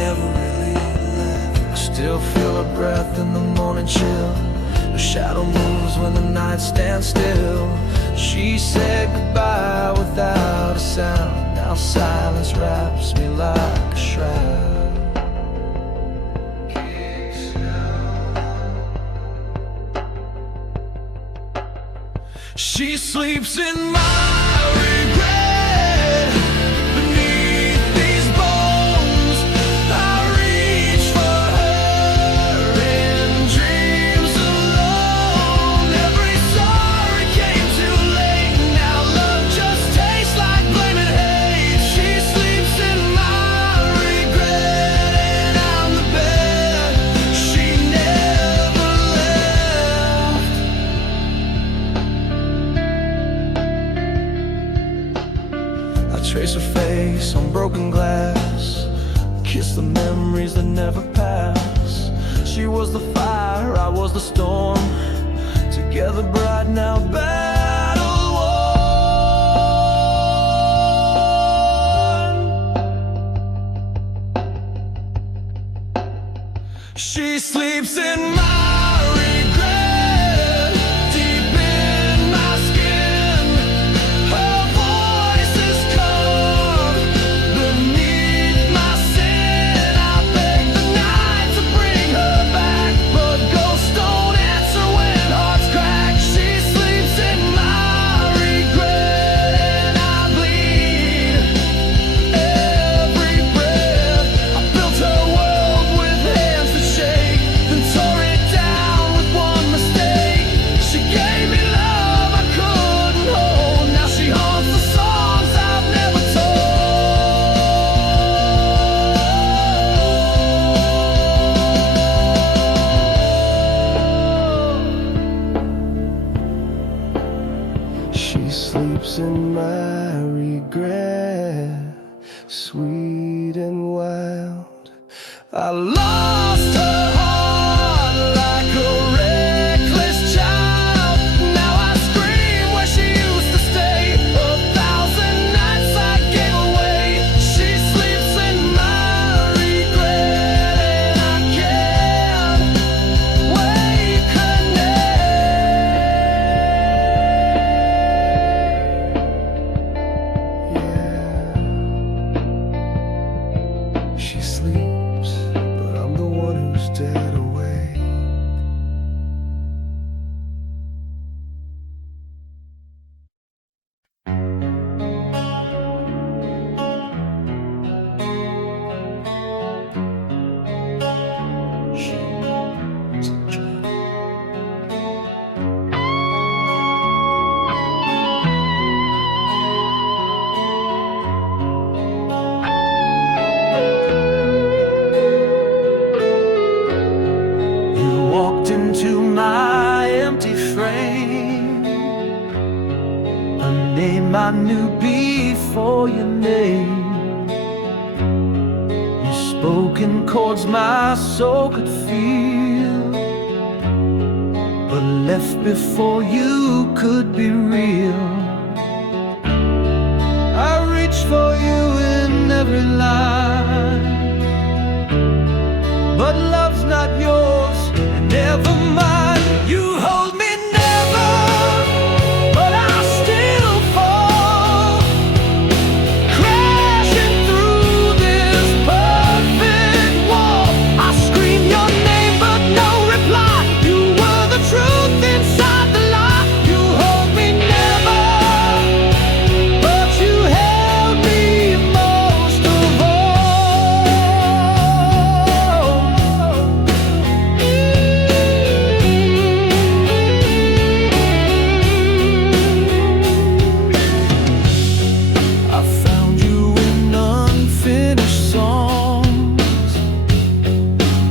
never really left. I still feel her breath in the morning chill. Her shadow moves when the night stands still. She said goodbye without a sound. Now silence wraps me like a shroud. She sleeps in my regret. Beneath these bones I reach for her in dreams alone. Every sorry came too late. Now love just tastes like blame and hate. She sleeps in my regret, and I'm the bed she never left. I trace her face on broken glass, kiss the memories that never pass. She was the fire, I was the storm, together bright now battle worn. She sleeps in my regret, deep in my skin. Her voice is calm beneath my sin. I beg the night to bring her back, but ghosts don't answer when hearts crack. She sleeps in my regret, and I bleed every breath. I built her world with hands that shake, then tore it down with one mistake. She gave me love I couldn't hold. Now she haunts the songs I've never told. She sleeps in my regret, sweet and wild. I lost her heart like a reckless child. Now I scream where she used to stay. 1,000 nights I gave away. She sleeps in my regret, and I can't wake her name. She sleeps, but I'm the one who's dead awake. You walked into my empty frame, a name I knew before your name. You spoke in chords my soul could feel, but left before you could be real. I reached for you in every line, but love's not yours, and never mind. You hold me never, but I still fall, crashing through this perfect wall. I scream your name, but no reply. You were the truth inside the lie. You hold me never, but you held me most of I found you in unfinished songs,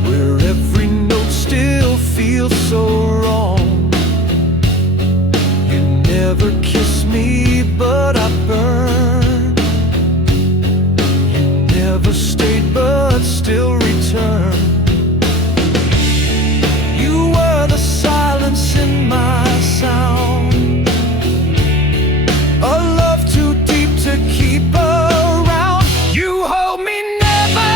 where every note still feels so wrong. You never kissed me, but I burned. You never stayed, but still returned. You were the silence in my sound, a love too deep to keep around. You hold me never,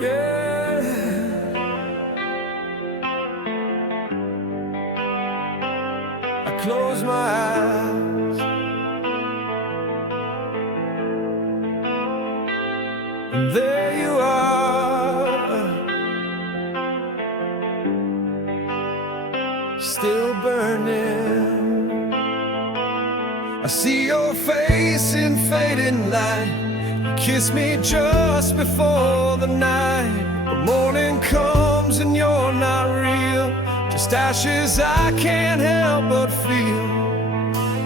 Yeah. I close my eyes and there you are, still burning. I see your face in fading light. You kiss me just before the night. The morning comes and you're not real, just ashes I can't help but feel.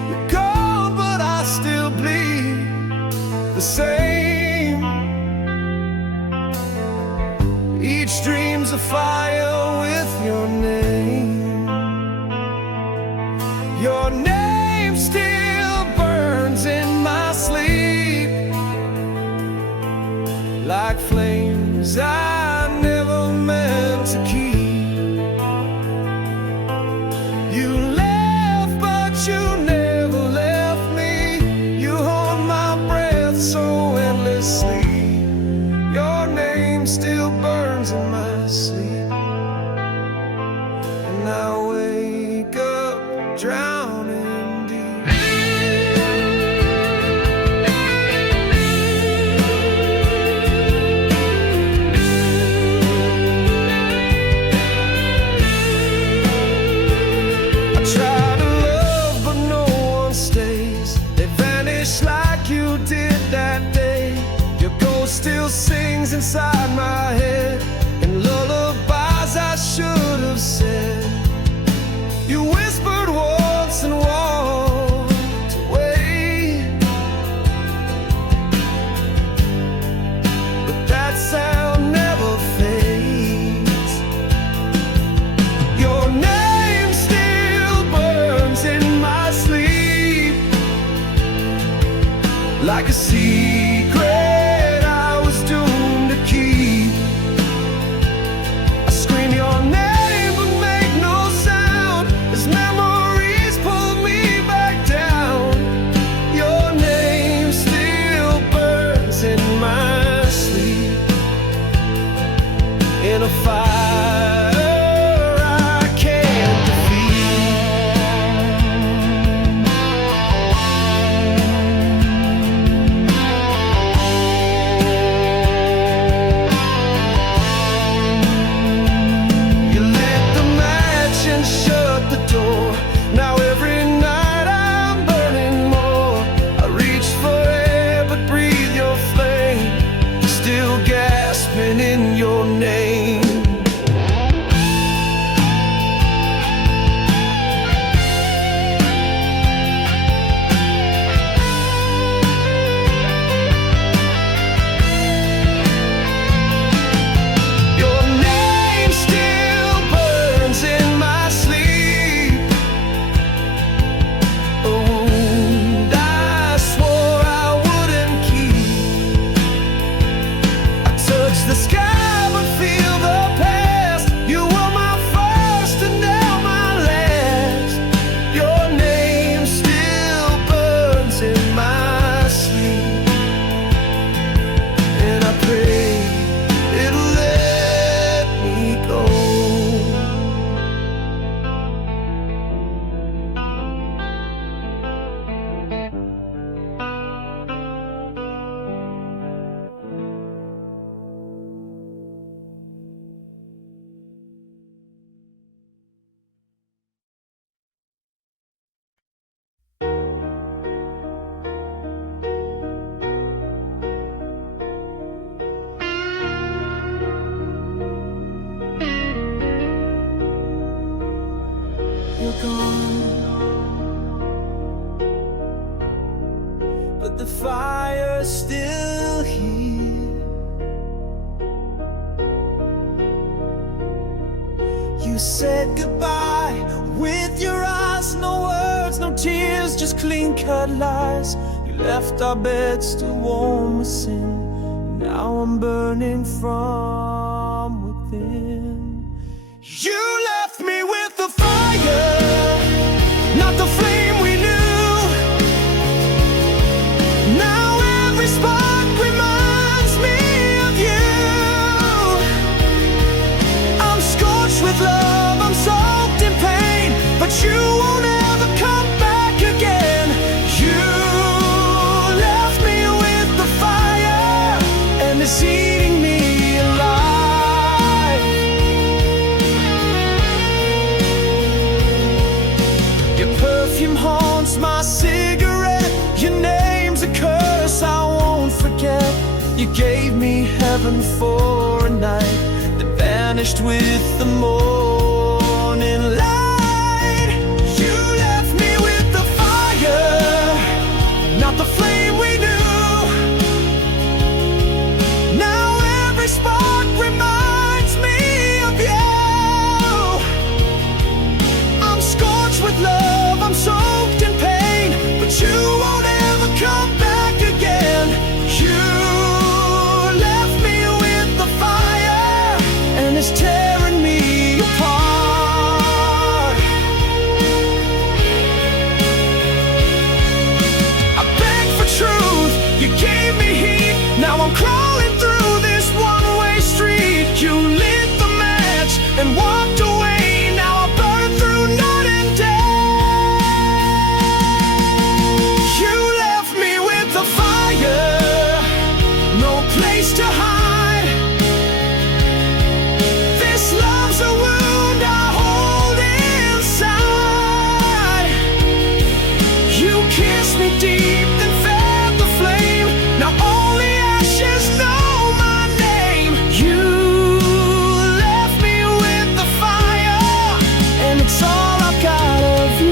You're gone but I still bleed the same. Each dream's a fire with your name. Your name still burns in my sleep, like flames I never meant to keep. You left but you never left me. You hold my breath so endlessly. Your name still burns in my sleep, and I wake up drowning deep. I try to love but no one stays. They vanish like you did that day. Your ghost still sings inside my head, and lullabies I should have said. You whispered once and walked away, but that sound never fades. Your name still burns in my sleep, like a secret I was doomed to keep. I scream your name but make no sound, as memories pull me back down. Your name still burns in my sleep, in a fire I can't shut the door. Now every night I'm burning more. I reach for air but breathe your flame, still gasping in your name. Your name still burns in my sleep, a wound I swore I wouldn't keep. I touch the sky but feel the past. You were my first and now my last. Your name still burns in my sleep, and I pray it'll let me go. You're gone, but the fire's still here. You said goodbye with your eyes, no words, no tears, just clean-cut lies. You left our bed still warm with sin. Now I'm burning from within. You left me with the fire, not the flame we knew. Now every spark reminds me of you. You gave me heaven for a night that vanished with the morning light. You left me with the fire, not the flame we knew. Now every spark reminds me of you. I'm scorched with love, I'm soaked in pain, but you won't ever come back again. You left me with the fire, and it's tearing me apart. I beg for truth, you gave me heat. Now I'm crawling through this one-way street. You lit the match and walked away. Now I burn through night and day. You left me with the fire, no place to hide. This love's a wound I hold inside. You kissed me deep, then fed the flame. Now only ashes know my name. You left me with the fire, and it's all I've got of you.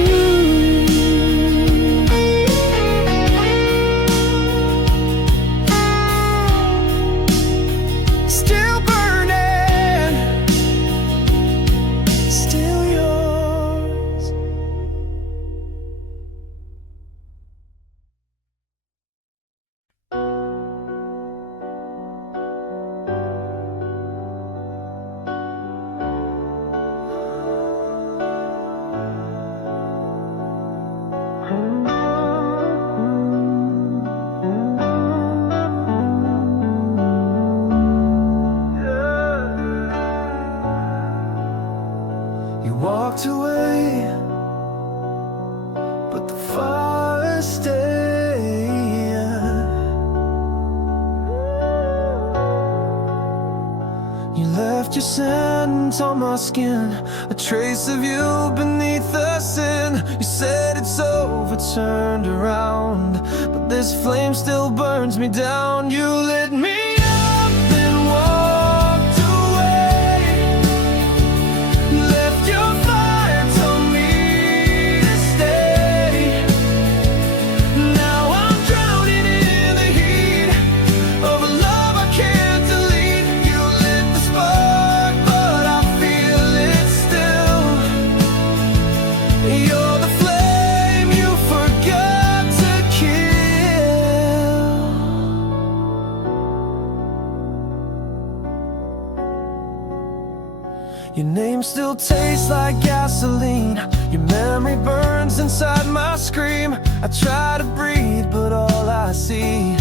Still burning, still yours. You walked away, but the fire stayed. You left your scent on my skin, a trace of you beneath the sin. You said it's over, turned around, but this flame still burns me down. You lit me up, then walked away. Left your fire, told me to stay. Now I'm drowning in the heat of a love I can't delete. You lit the spark, but I feel it still. You're the flame you forgot to kill. Your name still tastes like gasoline. Your memory burns inside my scream. I try to breathe, but all I see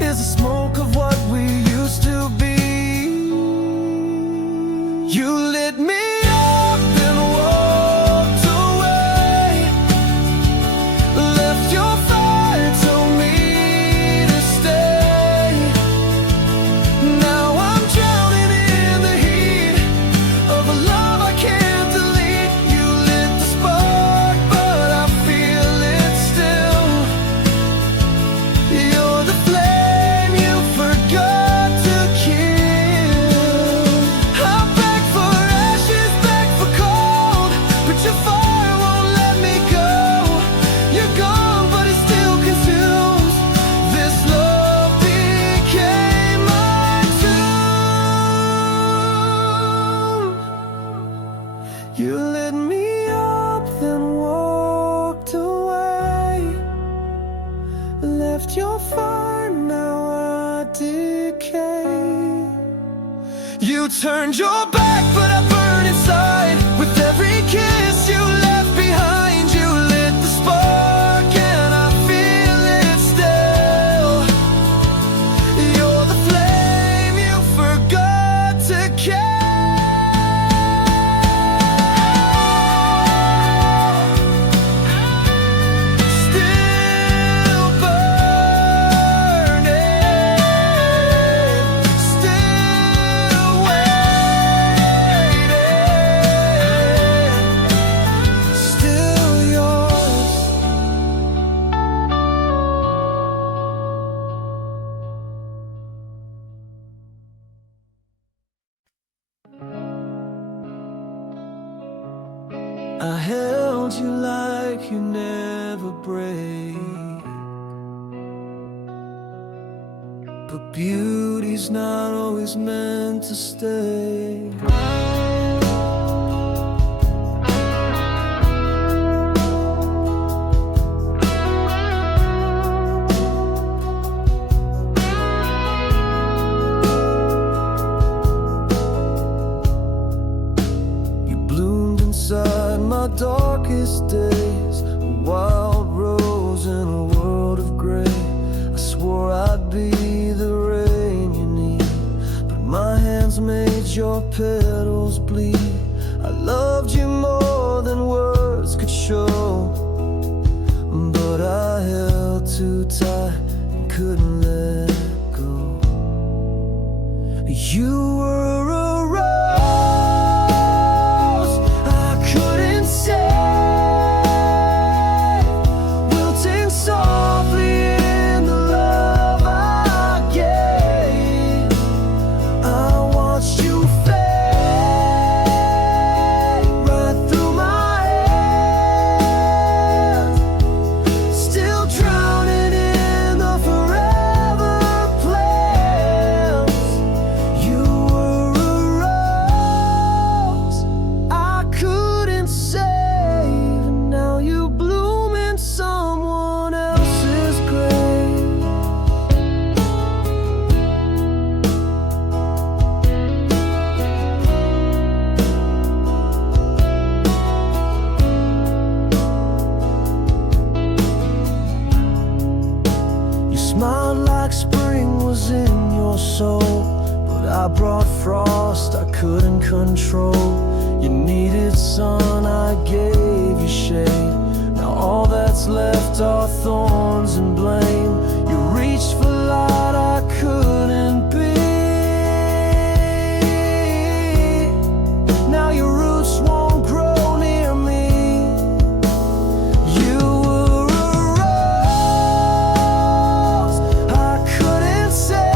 is the smoke of what we used to be. You lit me up, then walked away. Left your fire, told me to stay. Now I'm drowning in the heat of a love I can't delete. You lit the spark, but I feel it still. You're the flame you forgot to kill. I beg for ashes, beg for cold, but your fire won't let me go. You're gone, but it still consumes. This love became my tomb. You lit me up, then walked away. Left your fire, now I decay. You turned your back, but I burn inside. With every kiss you left behind, you lit the spark, and I feel it still. You're the flame you forgot to kill. Still burning, still waiting. I held you like you never break. But beauty's not always meant to stay. My darkest days, a wild rose in a world of gray. I swore I'd be the rain you need, but my hands made your petals bleed. I loved you more than words could show, but I held too tight and couldn't let go. You were a I brought frost I couldn't control. You needed sun, I gave you shade. Now all that's left are thorns and blame. You reached for light I couldn't be. Now your roots won't grow near me. You were a rose I couldn't say.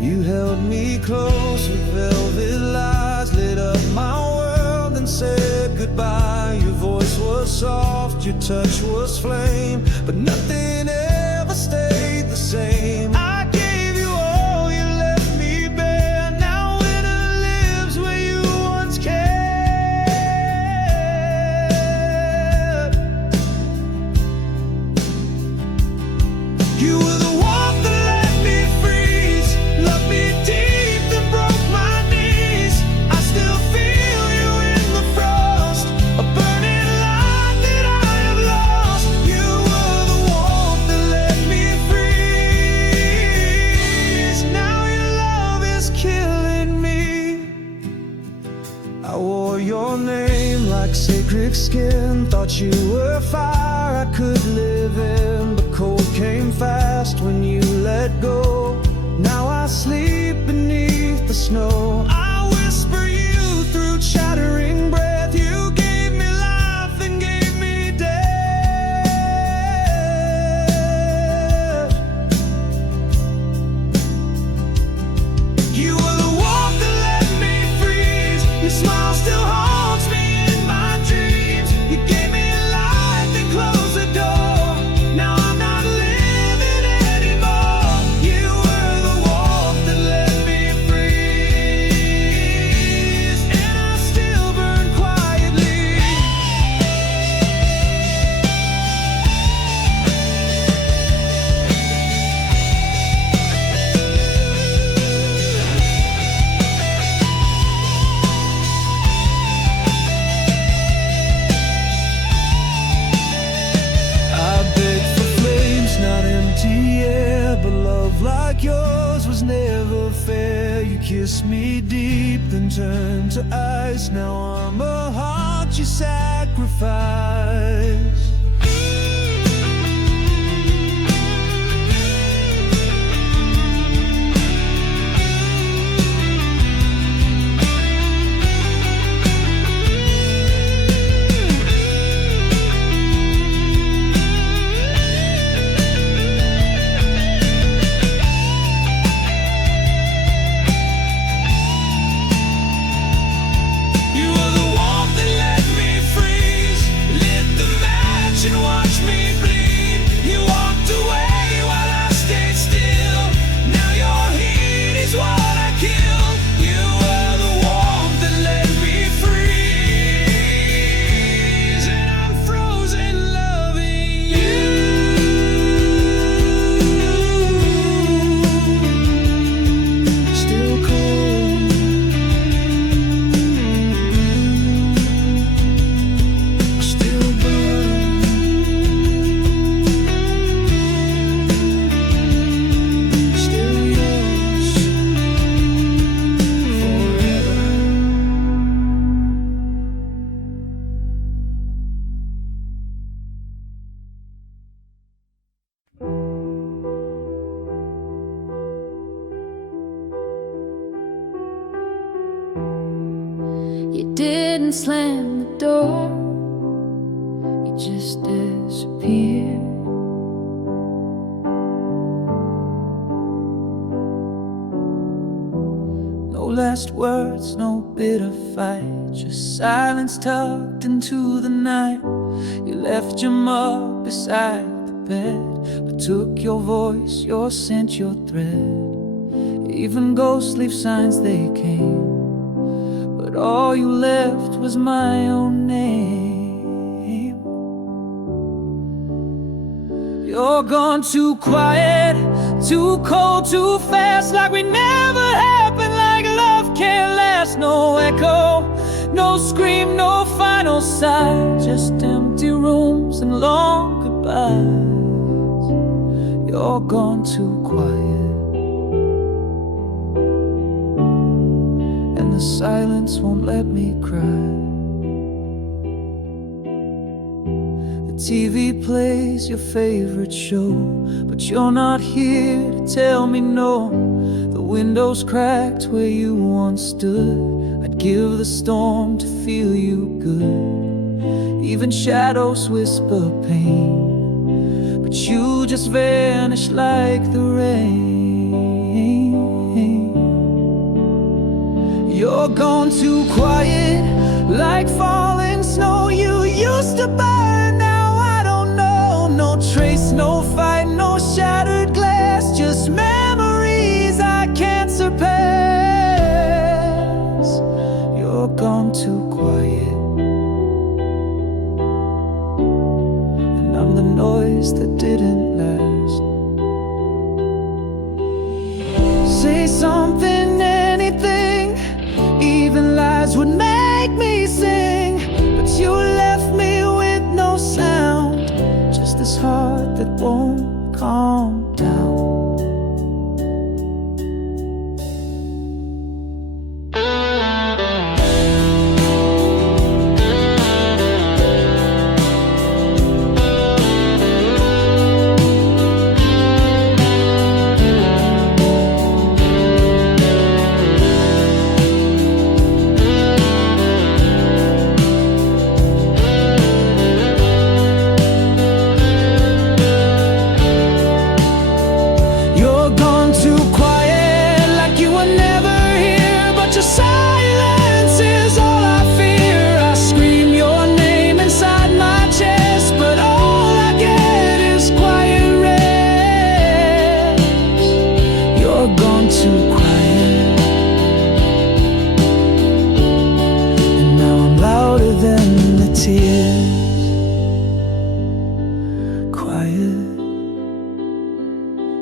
You held me close with velvet lies, lit up my world and said goodbye. Your voice was soft, your touch was flame, but nothing ever stayed the same. I gave you all, you left me bare. Now winter lives where you once cared. You were the warmth that let me freeze, loved me deep and broke my knees. I still feel you in the frost, a burning light that I have lost. You were the warmth that let me freeze. Now your love is killing me. I wore your name like sacred skin, thought you were fire I could live in, but cold came fast when you let go. Now I sleep beneath the snow. I whisper you through chattering breath. You gave me life and gave me death. You were the warmth that let me freeze. Your smile still haunts me in my dreams. You gave me a light, then closed the door. Now I'm not living anymore. You were the warmth that let me freeze, and I still burn quietly. I beg for flames, not empty air, but love like yours was never fair. You kissed me deep, then turned to ice. Now I'm a heart you sacrifice. You were the warmth that let me freeze, lit the match and watched me bleed. You walked away while I stayed still. Now your heat is what I kill. You were the warmth that let me freeze, and I'm frozen loving you. Still cold, still burn, still yours forever. You didn't slam the door, you just disappeared. No last words, no bitter fight, just silence tucked into the night. You left your mug beside the bed, but took your voice, your scent, your thread. Even ghosts leave signs they came, but all you left was my own name. You're gone too quiet, too cold, too fast, like we never happened, like love can't last. No echo, no scream, no final sigh, just empty rooms and long goodbyes. You're gone too quiet, and the silence won't let me cry. The TV plays your favorite show, but you're not here to tell me no. The windows cracked where you once stood. I'd give the storm to feel you good. Even shadows whisper pain, but you just vanish like the rain. You're gone too quiet, like falling snow. You used to burn, now I don't know. No trace, no fight, no shadow. quiet, and I'm the noise that didn't last. Say something, anything, even lies would make me sing. But you left me with no sound, just this heart that won't calm down.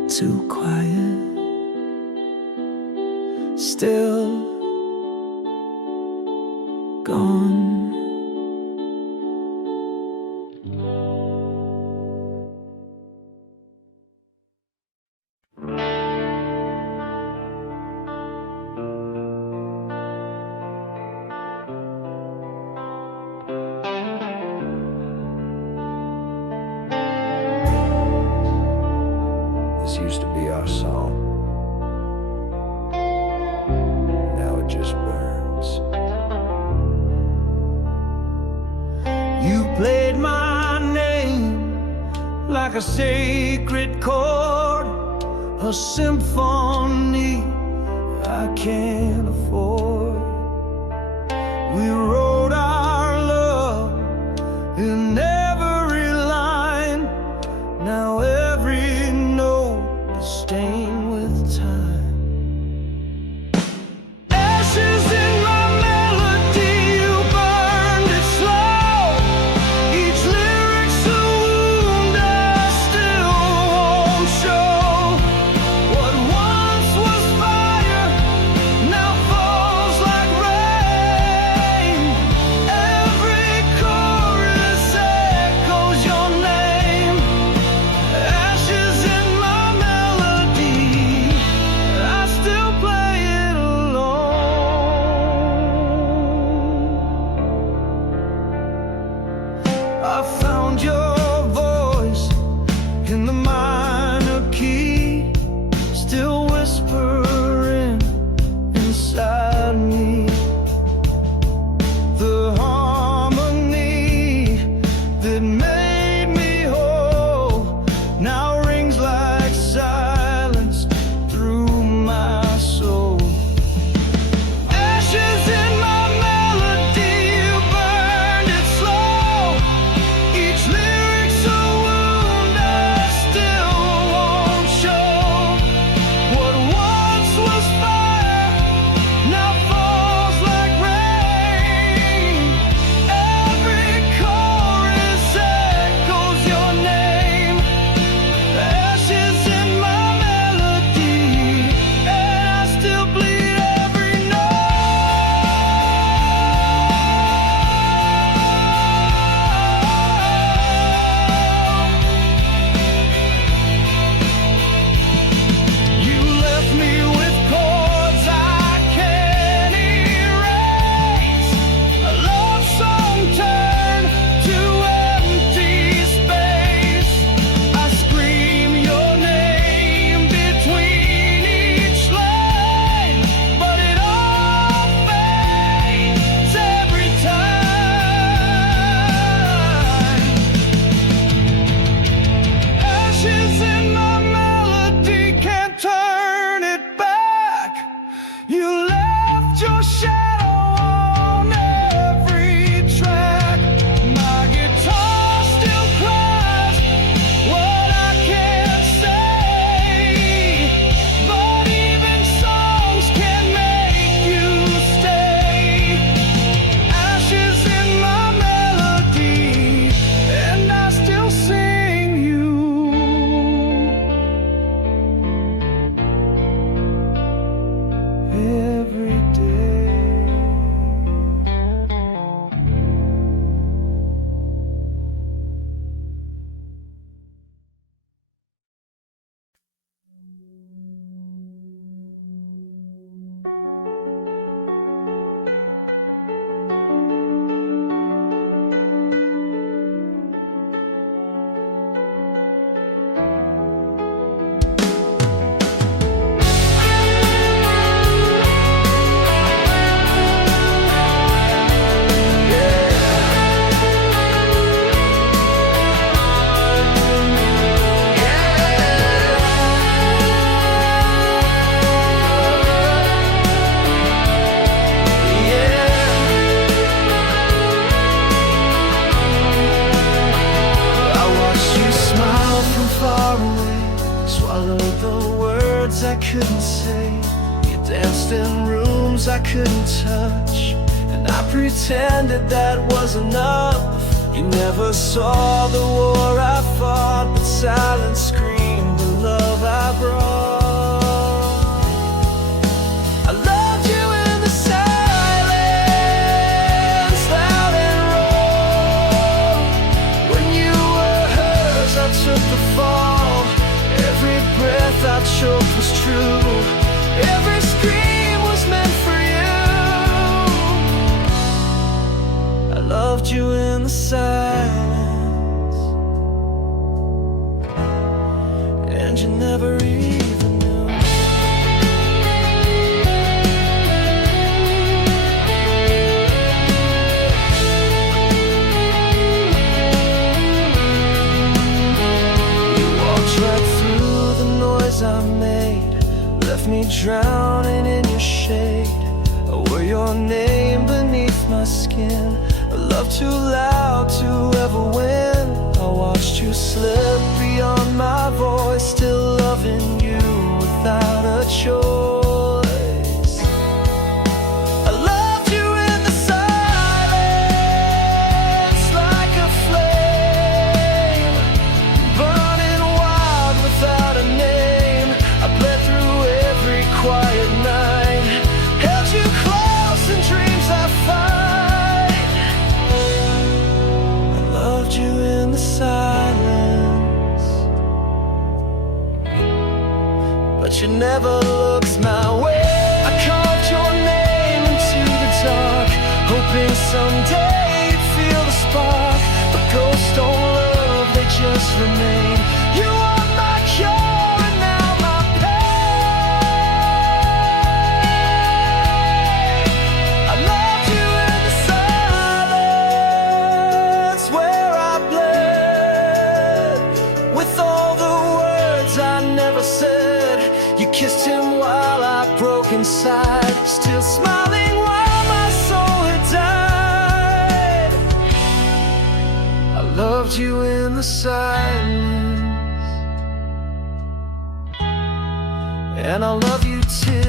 Too quiet, still gone. This used to be our song. Now it just burns. You played my name like a sacred chord, a symphony I can't afford. We wrote our love in every line. Now every note is stained with time. Ashes in my melody, you burned it slow. Each lyric's a wound I still won't show. What once was fire now falls like rain. Every chorus echoes your name. Ashes in my melody, I still play it alone. I found your voice in the minor key, still whispering inside me. The harmony that made me whole now rings like silence through my soul. Ashes in my melody, you burned it slow. couldn't say. You danced in rooms I couldn't touch, and I pretended that was enough. You never saw the war I fought, but silence screamed the love I brought. I loved you in the silence, loud and raw. When you were hers, I took the fall. Every breath I choked was true. Every scream was meant for you. I loved you in the silence, and you never even knew. You walked right through the noise I made, left me drowning in your shade. I wore your name beneath my skin, a love too loud to ever win. I watched you slip beyond my voice, still loving you without a choice. I loved you in the silence, like a flame, burning wild without a name. I bled through every quiet night, held you close in dreams I find. I loved you in the silence, but you never looked my way. I carved your name into the dark, hoping someday you'd feel the spark. But ghosts don't love, they just remain. You are my cure and now my pain. I loved you in the silence, where I bled with all the words I never said. You kissed him while I broke inside, still smiling while my soul had died. I loved you in the silence, and I'll love you till